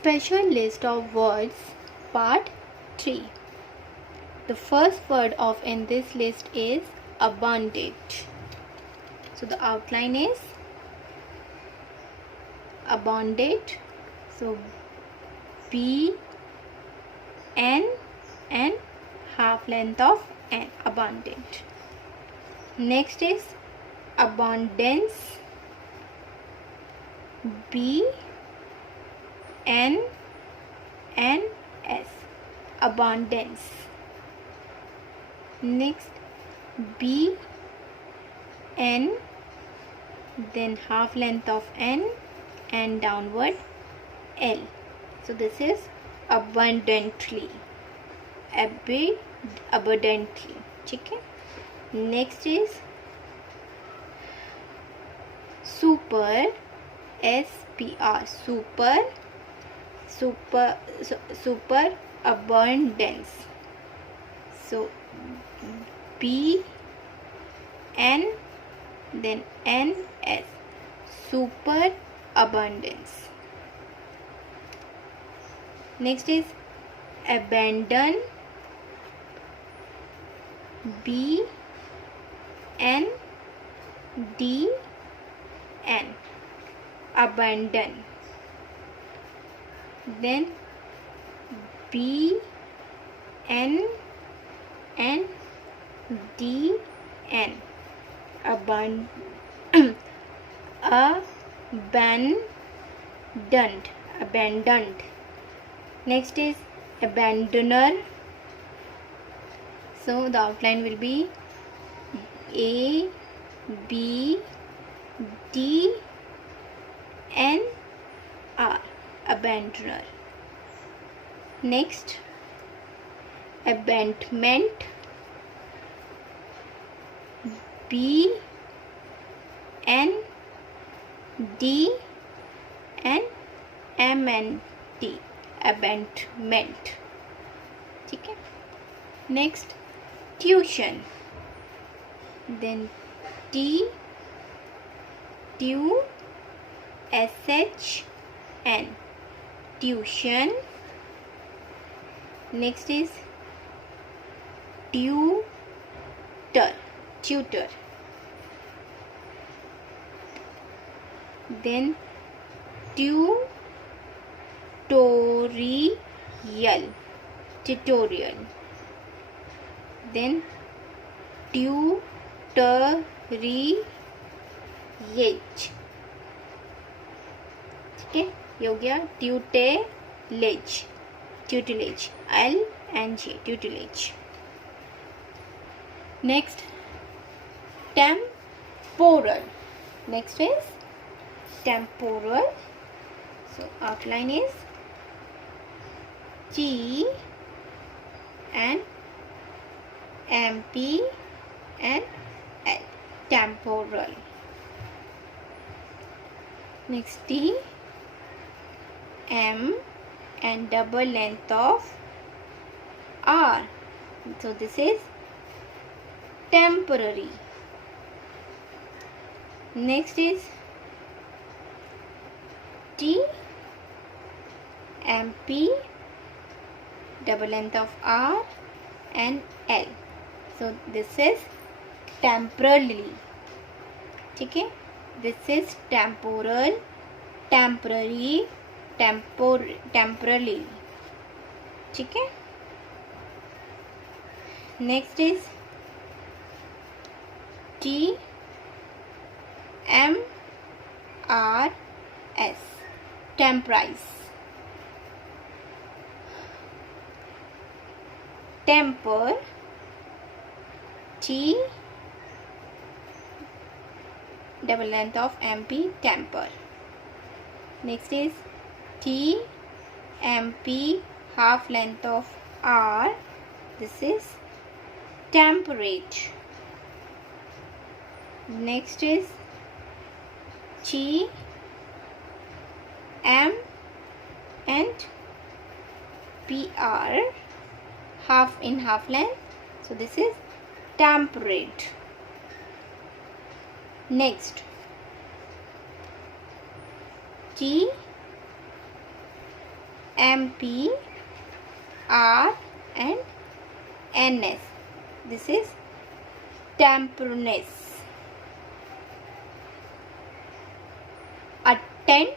Special list of words, part 3. The first word of in this list is abundant. So the outline is abundant. So B N and half length of N, abundant. Next is abundance. B N N S, abundance. Next B N, then half length of N and downward L. So this is abundantly, abundantly. Okay. Next is super, SPR, super abundance. So B N then N S, super abundance. Next is abandon, B N D N, abandon. Then B N and D N, abandoned. Next is abandoner. So the outline will be A B D N R, abandoner. Next abandonment, B N D and M N T, abandonment. Okay. Next tuition, then T S H N, tuition. Next is tutor, then tutorial, then tutorage. Okay, ये हो गया tutelage, L and J, tutelage. Next temporal. Next is temporal. So outline is T and MP and L, temporal. Next T M and double length of R. So this is temporary. Next is T M P, double length of R and L. So this is temporarily. Okay, this is temporal, temporary, temporarily. Okay. Next is T M R S, temporize. Temper, T double length of MP, temper. Next is T MP, half length of R. This is temperate. Next is T M and PR, half in half length. So this is temperate. Next T MP, R and NS. This is temporaneous. Attend,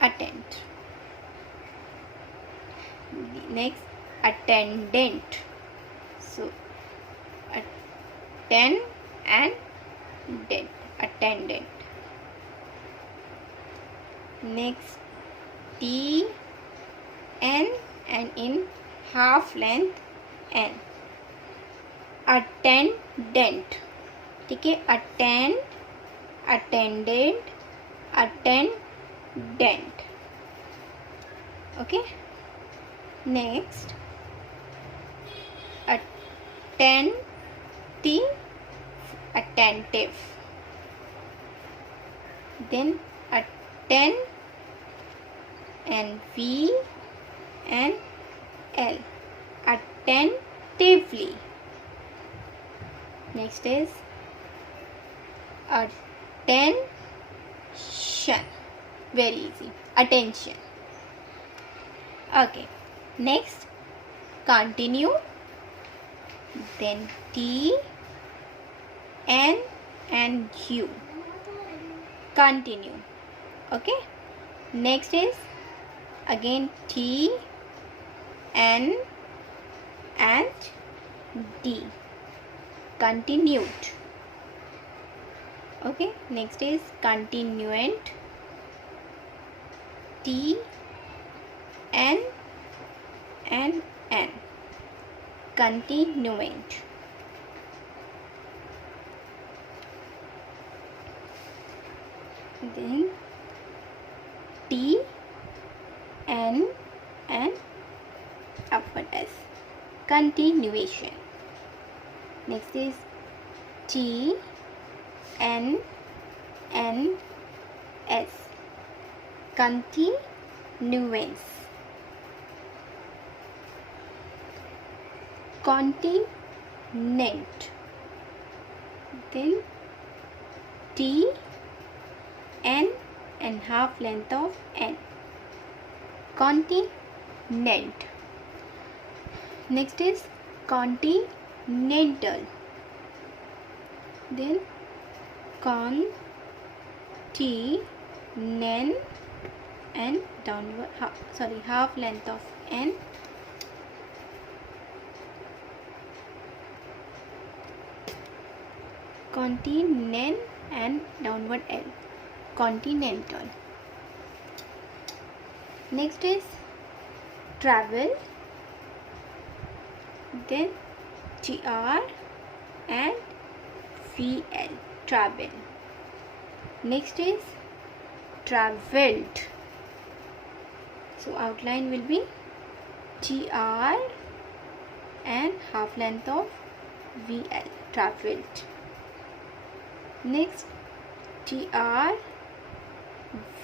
attend. Next, attendant. So attend and dent, attendant. Next, T, N and in half length N. Attendant. ठीक है, attend, attendant, attendant. Okay. Next, attentive, attentive. Then attend and V and L, attentively. Next is attention, very easy, attention. Okay, next, continue, then T, N and U, continue. Okay, next is again T, N and D, continued. Okay, next is continuant, T, N and N, continuant. Then T, N and upward S, continuation. Next is T, N, N, S, continuance. Continent. Then T, N and half length of N, continent. Next is continental. Then continent and downward, half length of N, continent and downward L, continental. Next is travel, then TR and VL, travel. Next is traveled. So outline will be TR and half length of VL, traveled. Next, TR,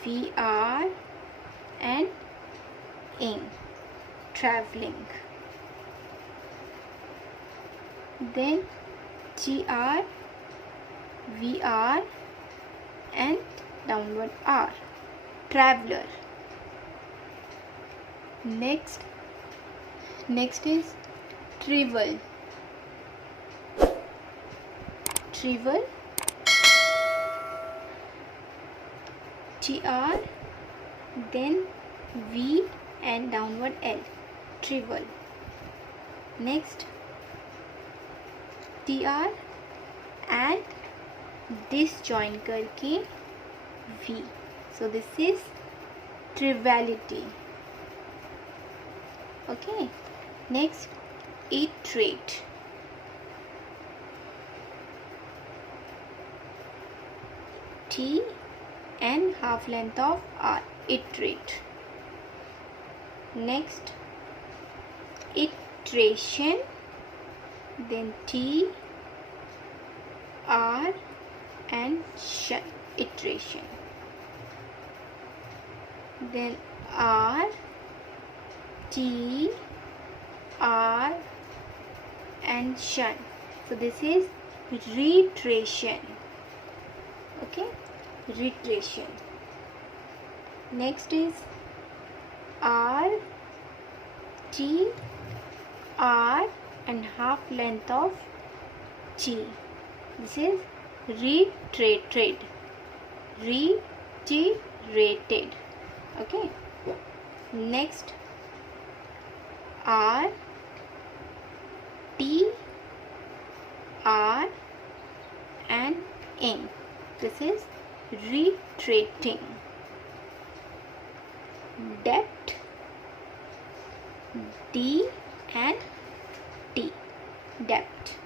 VR and ing, traveling. Then TR, VR and downward R, traveler. Next is trivial. Trivial, TR, then V and downward L, trivial. Next, TR and disjoin करके V. So this is triviality. Okay. Next, iterate. T and half length of R, iterate. Next, iteration, then T, R and shun, iteration. Then R, T, R and shun. So this is reiteration. Okay. reiteration. Next is R, T, R and half length of G. This is reiterated. Reiterated. Okay. Next R, T, R and N. This is retreating. Depth, D and T. Depth.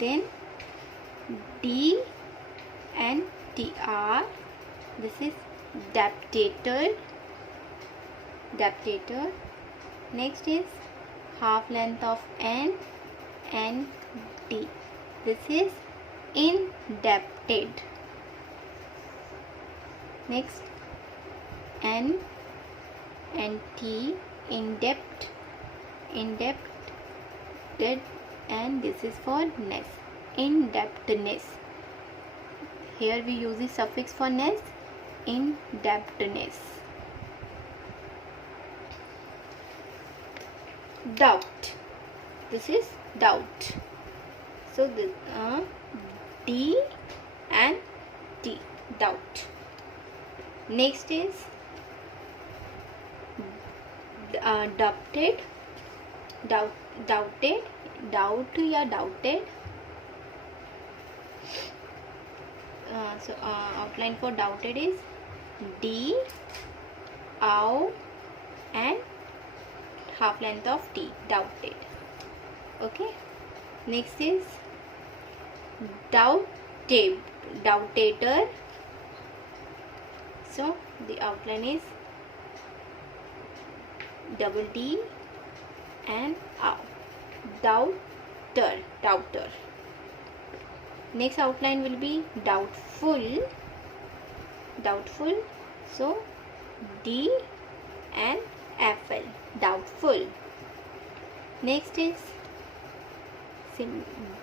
Then D and TR. This is deptator. Deptator. Next is half length of N and D. This is indebted. Next N and T, indebt, indebted, and this is for ness, indebtedness. Here we use the suffix for ness, indebtedness. Doubt. This is doubt. So this D and T, doubt. Next is doubted, doubted, doubt या doubted. So outline for doubted is D, ow and half length of T, doubted. Okay. Next is doubtator. So the outline is double D and ow, doubter. Next outline will be doubtful. So D and FL, doubtful. Next is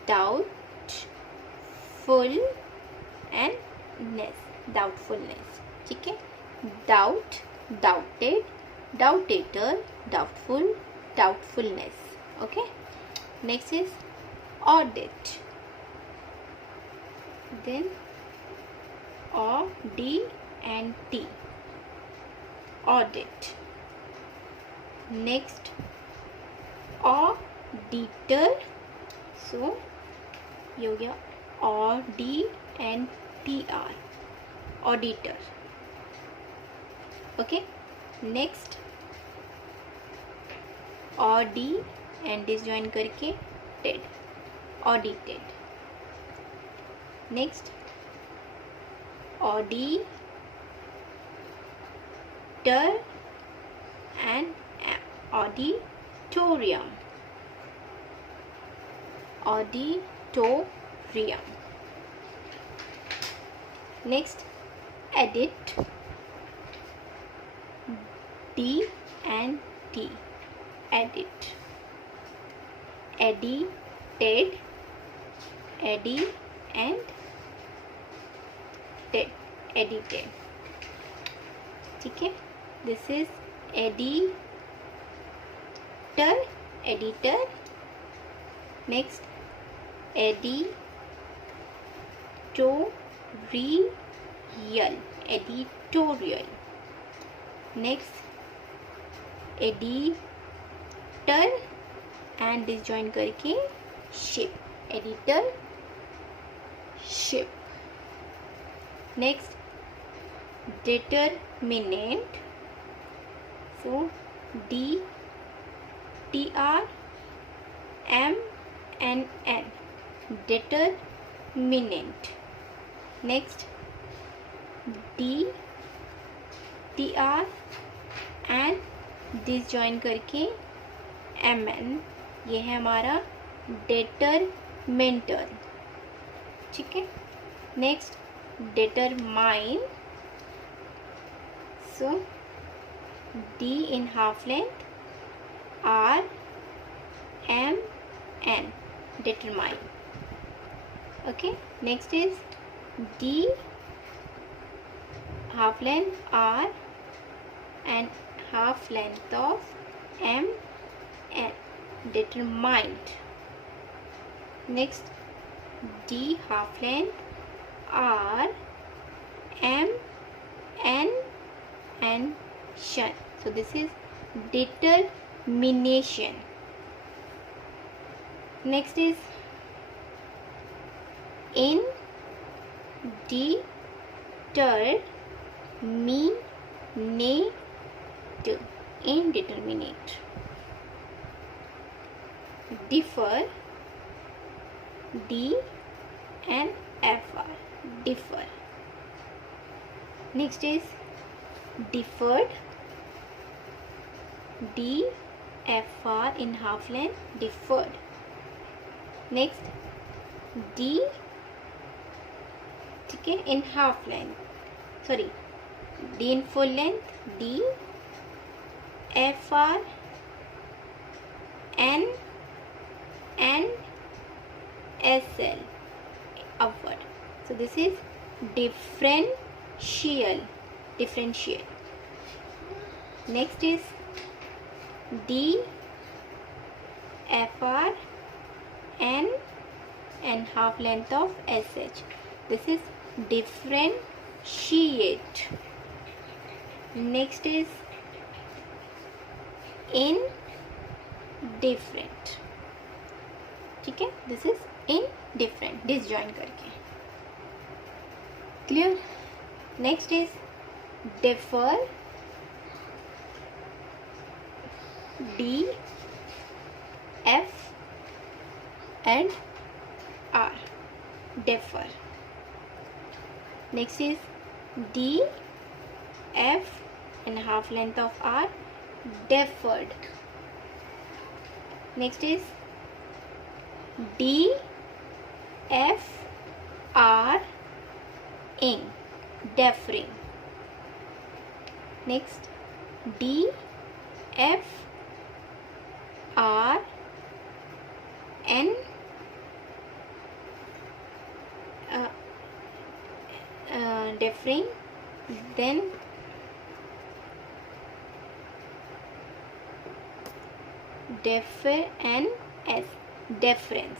doubtful and ness, doubtfulness. ठीक है. Doubt, doubted, doubtator, doubtful, doubtfulness. Okay. Next is audit. Then O, D and T, audit. Next auditor. So ये हो गया O, D and TR, auditor. Okay. Next O, D and disjoin करके ted, audited. Next auditor and auditorium, auditorium. Next edit, D and T, edit. Edited, eddy and ted, edited. ठीक है. This is editor. Next editorial. Next editor and disjoin करके ship, editorship. Next determinant. So D, TR, M and N, determinant. Next D, TR and disjoin करके MN, ये है हमारा determinant. ठीक है. Next determine. So D in half length, R, M, N, determine. Okay. Next is D half length R and half length of M N, determined. Next, D half length R M N and shun. So this is determination. Next is in determinate, indeterminate. Differ, D and FR, differ. Next is deferred, D FR in half length, deferred. Next, D in half length, sorry, D in full length, D FR N and SL upward. So this is differential. Next is D FR N and half length of SH. This is differentiate. Next is indifferent. ठीक है, this is indifferent, disjoin करके. Clear? Next is defer, D F and R, defer. Next is D F and half length of R, deferred. Next is D F R ing, deferring. Next, D F R N deferring. Then defer and S, deference.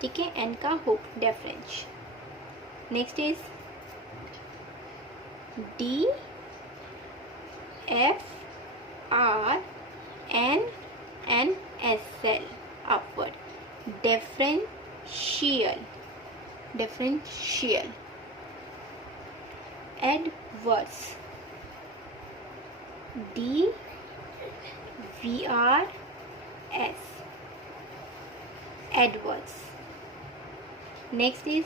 ठीक है, N का hook, deference. Next is D F R N and SL upward, differential. Adverse, D V R S, adverse. Next is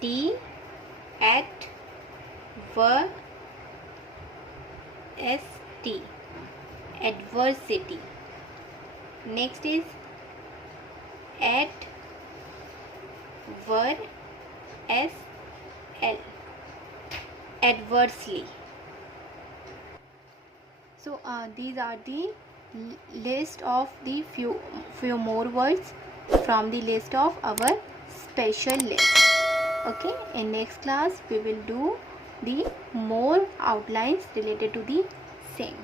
D at ver ST, adversity. Next is at ver SL, adversely. So these are the list of the few more words from the list of our special list. Okay, in next class we will do the more outlines related to the same.